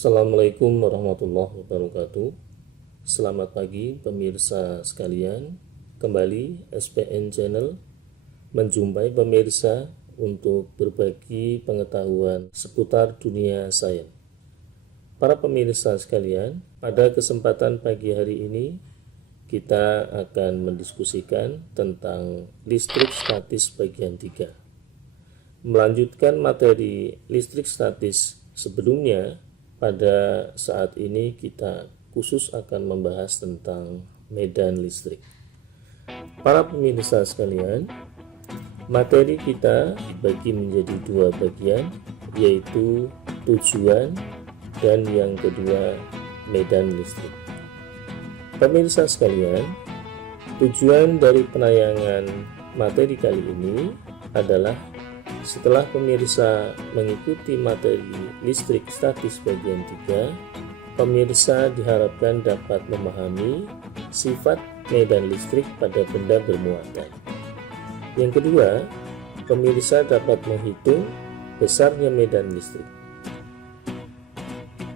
Assalamualaikum warahmatullahi wabarakatuh. Selamat pagi pemirsa sekalian. Kembali SPN Channel menjumpai pemirsa untuk berbagi pengetahuan seputar dunia sains. Para pemirsa sekalian, pada kesempatan pagi hari ini kita akan mendiskusikan tentang listrik statis bagian 3. Melanjutkan materi listrik statis sebelumnya, pada saat ini kita khusus akan membahas tentang medan listrik. Para pemirsa sekalian, materi kita dibagi menjadi dua bagian, yaitu tujuan dan yang kedua medan listrik. Pemirsa sekalian, tujuan dari penayangan materi kali ini adalah setelah pemirsa mengikuti materi listrik statis bagian 3, pemirsa diharapkan dapat memahami sifat medan listrik pada benda bermuatan. Yang kedua, pemirsa dapat menghitung besarnya medan listrik.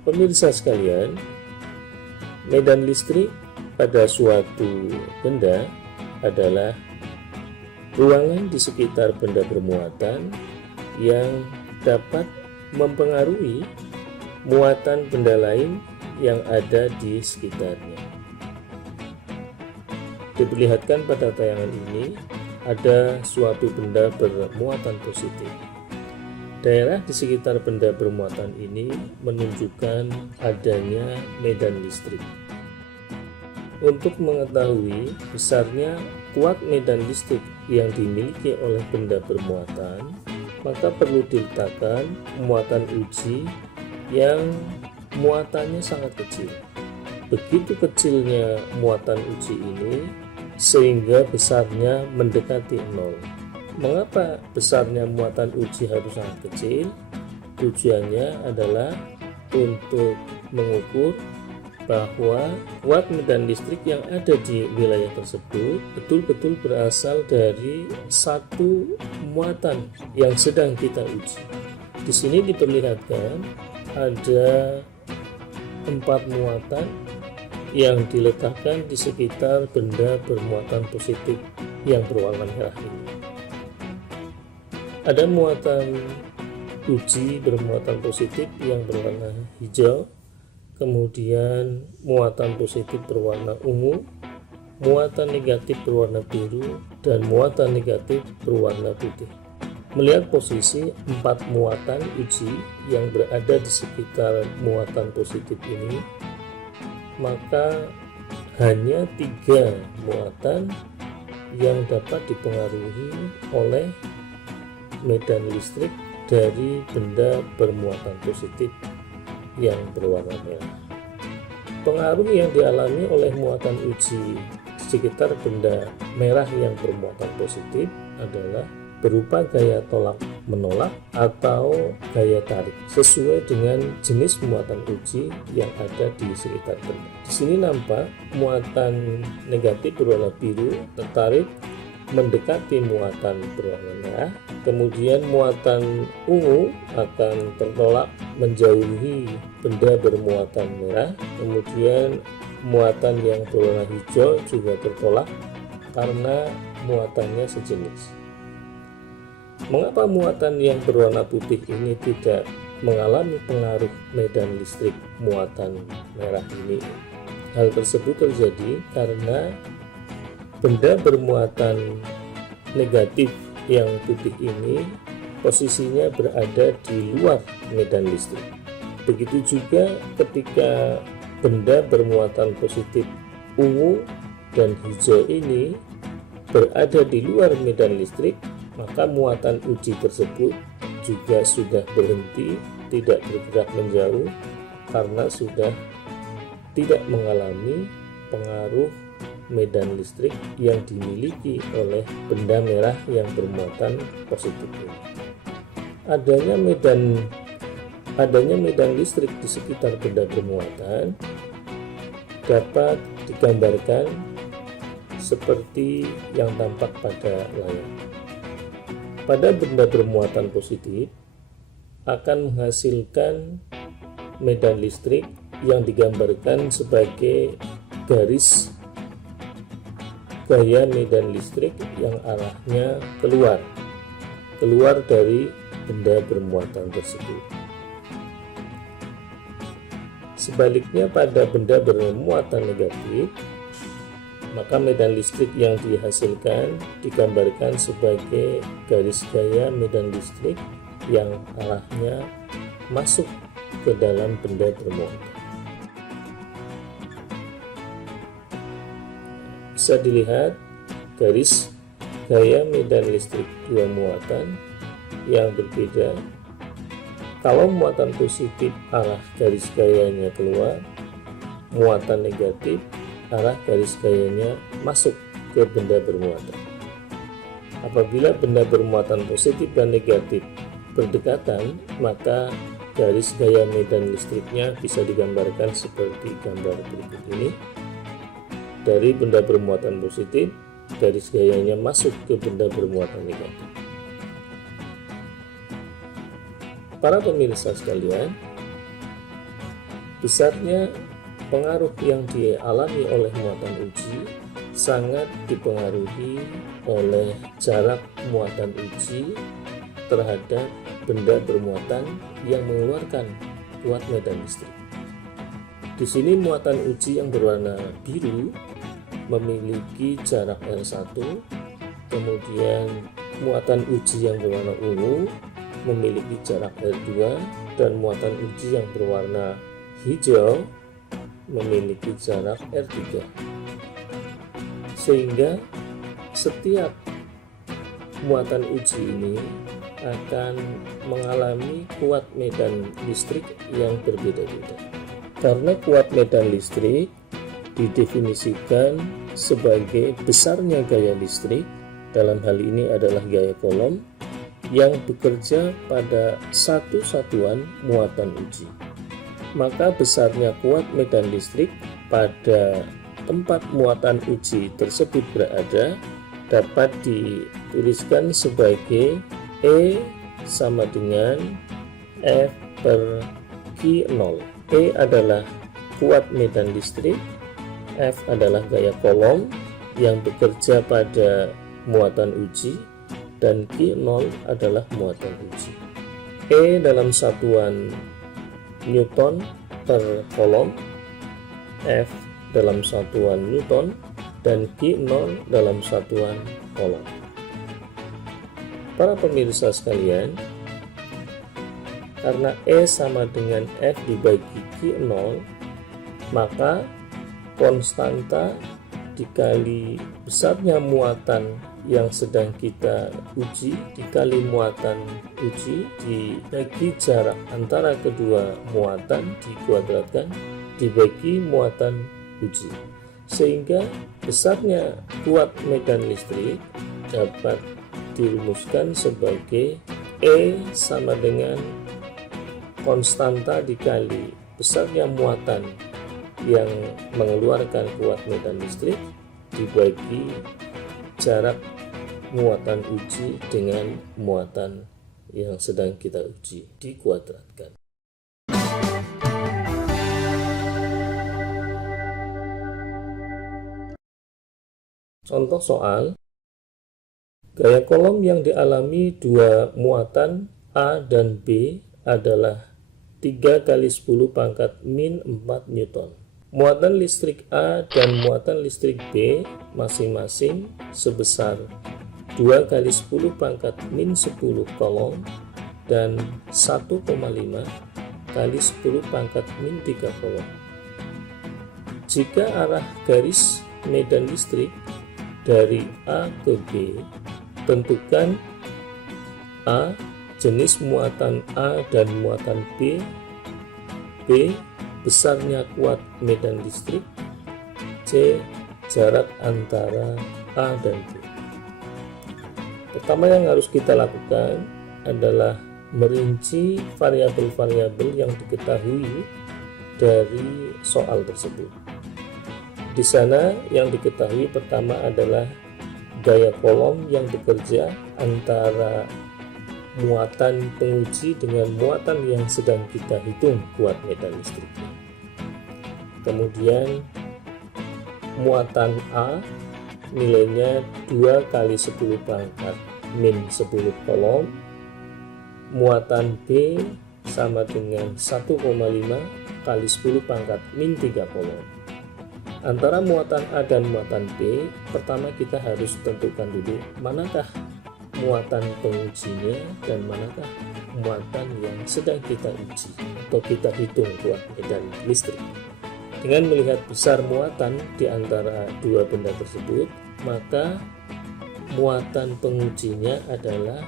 Pemirsa sekalian, medan listrik pada suatu benda adalah ruangan di sekitar benda bermuatan yang dapat mempengaruhi muatan benda lain yang ada di sekitarnya. Diperlihatkan pada tayangan ini ada suatu benda bermuatan positif. Daerah di sekitar benda bermuatan ini menunjukkan adanya medan listrik. Untuk mengetahui besarnya kuat medan listrik yang dimiliki oleh benda bermuatan, maka perlu diletakkan muatan uji yang muatannya sangat kecil. Begitu kecilnya muatan uji ini sehingga besarnya mendekati nol. Mengapa besarnya muatan uji harus sangat kecil? Tujuannya adalah untuk mengukur bahwa kuat medan listrik yang ada di wilayah tersebut betul-betul berasal dari satu muatan yang sedang kita uji. Di sini diperlihatkan ada 4 muatan yang diletakkan di sekitar benda bermuatan positif yang berwarna merah ini. Ada muatan uji bermuatan positif yang berwarna hijau, kemudian muatan positif berwarna ungu, muatan negatif berwarna biru, dan muatan negatif berwarna putih. Melihat posisi 4 muatan uji yang berada di sekitar muatan positif ini, maka hanya 3 muatan yang dapat dipengaruhi oleh medan listrik dari benda bermuatan positif yang berwarna merah. Pengaruh yang dialami oleh muatan uji sekitar benda merah yang bermuatan positif adalah berupa gaya tolak menolak atau gaya tarik sesuai dengan jenis muatan uji yang ada di sekitar benda. Di sini nampak muatan negatif berwarna biru tertarik mendekati muatan berwarna merah, kemudian muatan ungu akan tertolak menjauhi benda bermuatan merah, kemudian muatan yang berwarna hijau juga tertolak karena muatannya sejenis. Mengapa muatan yang berwarna putih ini tidak mengalami pengaruh medan listrik muatan merah ini? Hal tersebut terjadi karena benda bermuatan negatif yang putih ini posisinya berada di luar medan listrik. Begitu juga ketika benda bermuatan positif ungu dan hijau ini berada di luar medan listrik, maka muatan uji tersebut juga sudah berhenti, tidak bergerak menjauh karena sudah tidak mengalami pengaruh medan listrik yang dimiliki oleh benda merah yang bermuatan positif ini. Adanya medan listrik di sekitar benda bermuatan dapat digambarkan seperti yang tampak pada layar. Pada benda bermuatan positif akan menghasilkan medan listrik yang digambarkan sebagai garis gaya medan listrik yang arahnya keluar dari benda bermuatan tersebut. Sebaliknya pada benda bermuatan negatif, maka medan listrik yang dihasilkan digambarkan sebagai garis gaya medan listrik yang arahnya masuk ke dalam benda bermuatan. Bisa dilihat garis gaya medan listrik dua muatan yang berbeda. Kalau muatan positif arah garis gayanya keluar, muatan negatif arah garis gayanya masuk ke benda bermuatan. Apabila benda bermuatan positif dan negatif berdekatan, maka garis gaya medan listriknya bisa digambarkan seperti gambar berikut ini. Dari benda bermuatan positif, garis gayanya masuk ke benda bermuatan negatif. Para pemirsa sekalian, besarnya pengaruh yang dialami oleh muatan uji sangat dipengaruhi oleh jarak muatan uji terhadap benda bermuatan yang mengeluarkan kuat medan listrik. Di sini muatan uji yang berwarna biru memiliki jarak R1, kemudian muatan uji yang berwarna ungu memiliki jarak R2, dan muatan uji yang berwarna hijau memiliki jarak R3. Sehingga setiap muatan uji ini akan mengalami kuat medan listrik yang berbeda-beda. Karena kuat medan listrik didefinisikan sebagai besarnya gaya listrik, dalam hal ini adalah gaya kolom, yang bekerja pada satu satuan muatan uji. Maka besarnya kuat medan listrik pada tempat muatan uji tersebut berada dapat dituliskan sebagai E sama dengan F per Q0. E adalah kuat medan listrik, F adalah gaya kolom yang bekerja pada muatan uji, dan Q0 adalah muatan uji. E dalam satuan Newton per kolom, F dalam satuan Newton, dan Q0 dalam satuan kolom. Para pemirsa sekalian, karena E sama dengan F dibagi Q0, maka konstanta dikali besarnya muatan yang sedang kita uji dikali muatan uji dibagi jarak antara kedua muatan dikuadratkan dibagi muatan uji, sehingga besarnya kuat medan listrik dapat dirumuskan sebagai E sama dengan konstanta dikali besarnya muatan yang mengeluarkan kuat medan listrik dibagi jarak muatan uji dengan muatan yang sedang kita uji dikuadratkan. Contoh soal, gaya kolom yang dialami dua muatan A dan B adalah 3 kali 10 pangkat min 4 Newton. Muatan listrik A dan muatan listrik B masing-masing sebesar 2 kali 10 pangkat min 10 kolom dan 1,5 kali 10 pangkat min 3 kolom. Jika arah garis medan listrik dari A ke B, tentukan A jenis muatan A dan muatan B, besarnya kuat medan listrik, C jarak antara A dan B. Pertama yang harus kita lakukan adalah merinci variabel-variabel yang diketahui dari soal tersebut. Di sana yang diketahui pertama adalah gaya kolom yang bekerja antara muatan penguji dengan muatan yang sedang kita hitung kuat medan listriknya. Kemudian muatan A nilainya 2 kali 10 pangkat min 10 kolom. Muatan B sama dengan 1,5 kali 10 pangkat min 3 kolom. Antara muatan A dan muatan B, pertama kita harus tentukan dulu manakah muatan pengujinya dan manakah muatan yang sedang kita uji atau kita hitung kuat medan listrik. Dengan melihat besar muatan di antara dua benda tersebut, maka muatan pengujinya adalah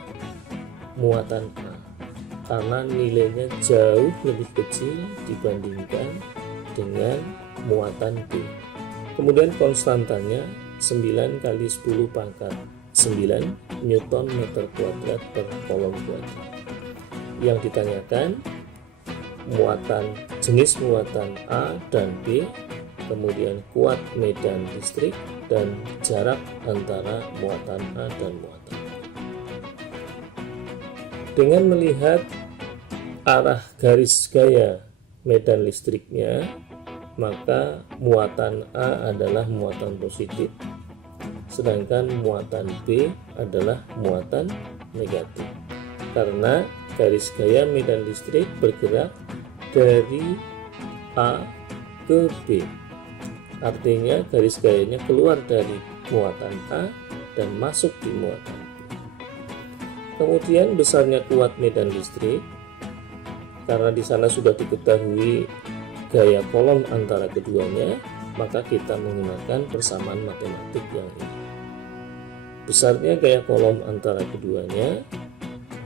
muatan A karena nilainya jauh lebih kecil dibandingkan dengan muatan B. Kemudian konstantanya 9 kali 10 pangkat 9 Newton meter kuadrat per kolom kuadrat. Yang ditanyakan jenis muatan A dan B, kemudian kuat medan listrik, dan jarak antara muatan A dan muatan B. Dengan melihat arah garis gaya medan listriknya, maka muatan A adalah muatan positif, sedangkan muatan B adalah muatan negatif. Karena garis gaya medan listrik bergerak dari A ke B. Artinya garis gayanya keluar dari muatan A dan masuk di muatan B. Kemudian besarnya kuat medan listrik, karena di sana sudah diketahui gaya kolom antara keduanya, maka kita menggunakan persamaan matematik yang ini. Besarnya gaya kolom antara keduanya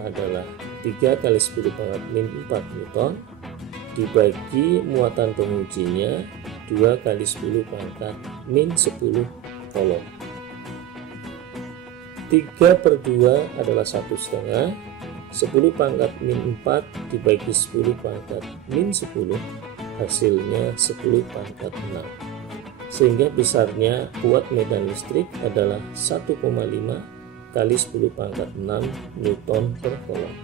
adalah 3 kali 10 pangkat min 4 Newton dibagi muatan pengujinya 2 kali 10 pangkat min 10 kolom. 3/2 adalah 1/2. 10 pangkat min 4 dibagi 10 pangkat min 10, hasilnya 10 pangkat 6. Sehingga besarnya kuat medan listrik adalah 1,5 kali 10 pangkat 6 Newton per kolom.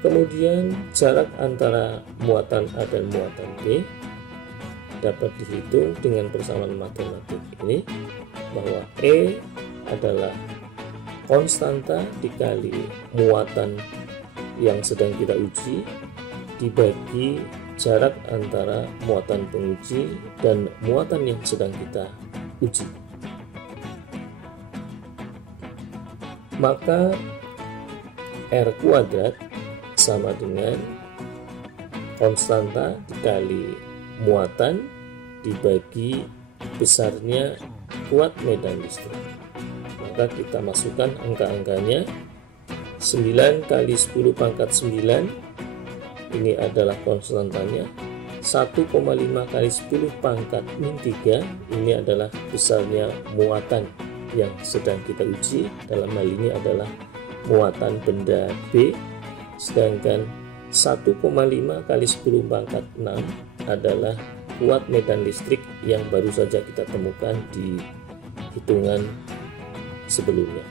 Kemudian jarak antara muatan A dan muatan B dapat dihitung dengan persamaan matematik ini, bahwa E adalah konstanta dikali muatan yang sedang kita uji dibagi jarak antara muatan penguji dan muatan yang sedang kita uji. Maka R kuadrat sama dengan konstanta dikali muatan dibagi besarnya kuat medan listrik. Maka kita masukkan angka-angkanya. 9 kali 10 pangkat 9 ini adalah konstantanya. 1,5 kali 10 pangkat min 3 ini adalah besarnya muatan yang sedang kita uji, dalam hal ini adalah muatan benda B. Sedangkan 1,5 kali 10 pangkat 6 adalah kuat medan listrik yang baru saja kita temukan di hitungan sebelumnya.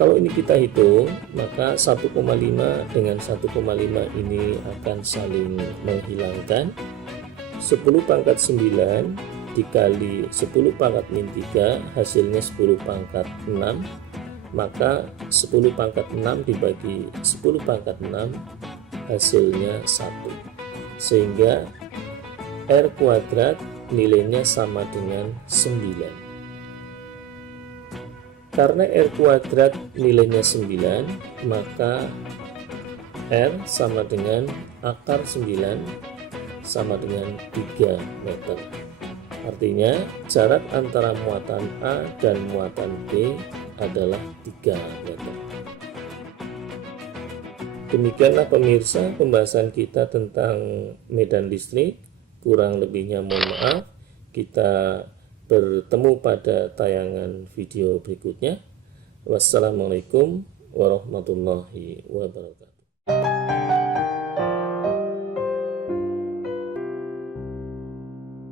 Kalau ini kita hitung, maka 1,5 dengan 1,5 ini akan saling menghilangkan. 10 pangkat 9 dikali 10 pangkat min 3 hasilnya 10 pangkat 6. Maka 10 pangkat 6 dibagi 10 pangkat 6 hasilnya 1. Sehingga R kuadrat nilainya sama dengan 9. Karena R kuadrat nilainya 9, maka R sama dengan akar 9 sama dengan 3 meter. Artinya jarak antara muatan A dan muatan B adalah 3 meter. Demikianlah pemirsa pembahasan kita tentang medan listrik. Kurang lebihnya mohon maaf. Kita bertemu pada tayangan video berikutnya. Wassalamualaikum warahmatullahi wabarakatuh.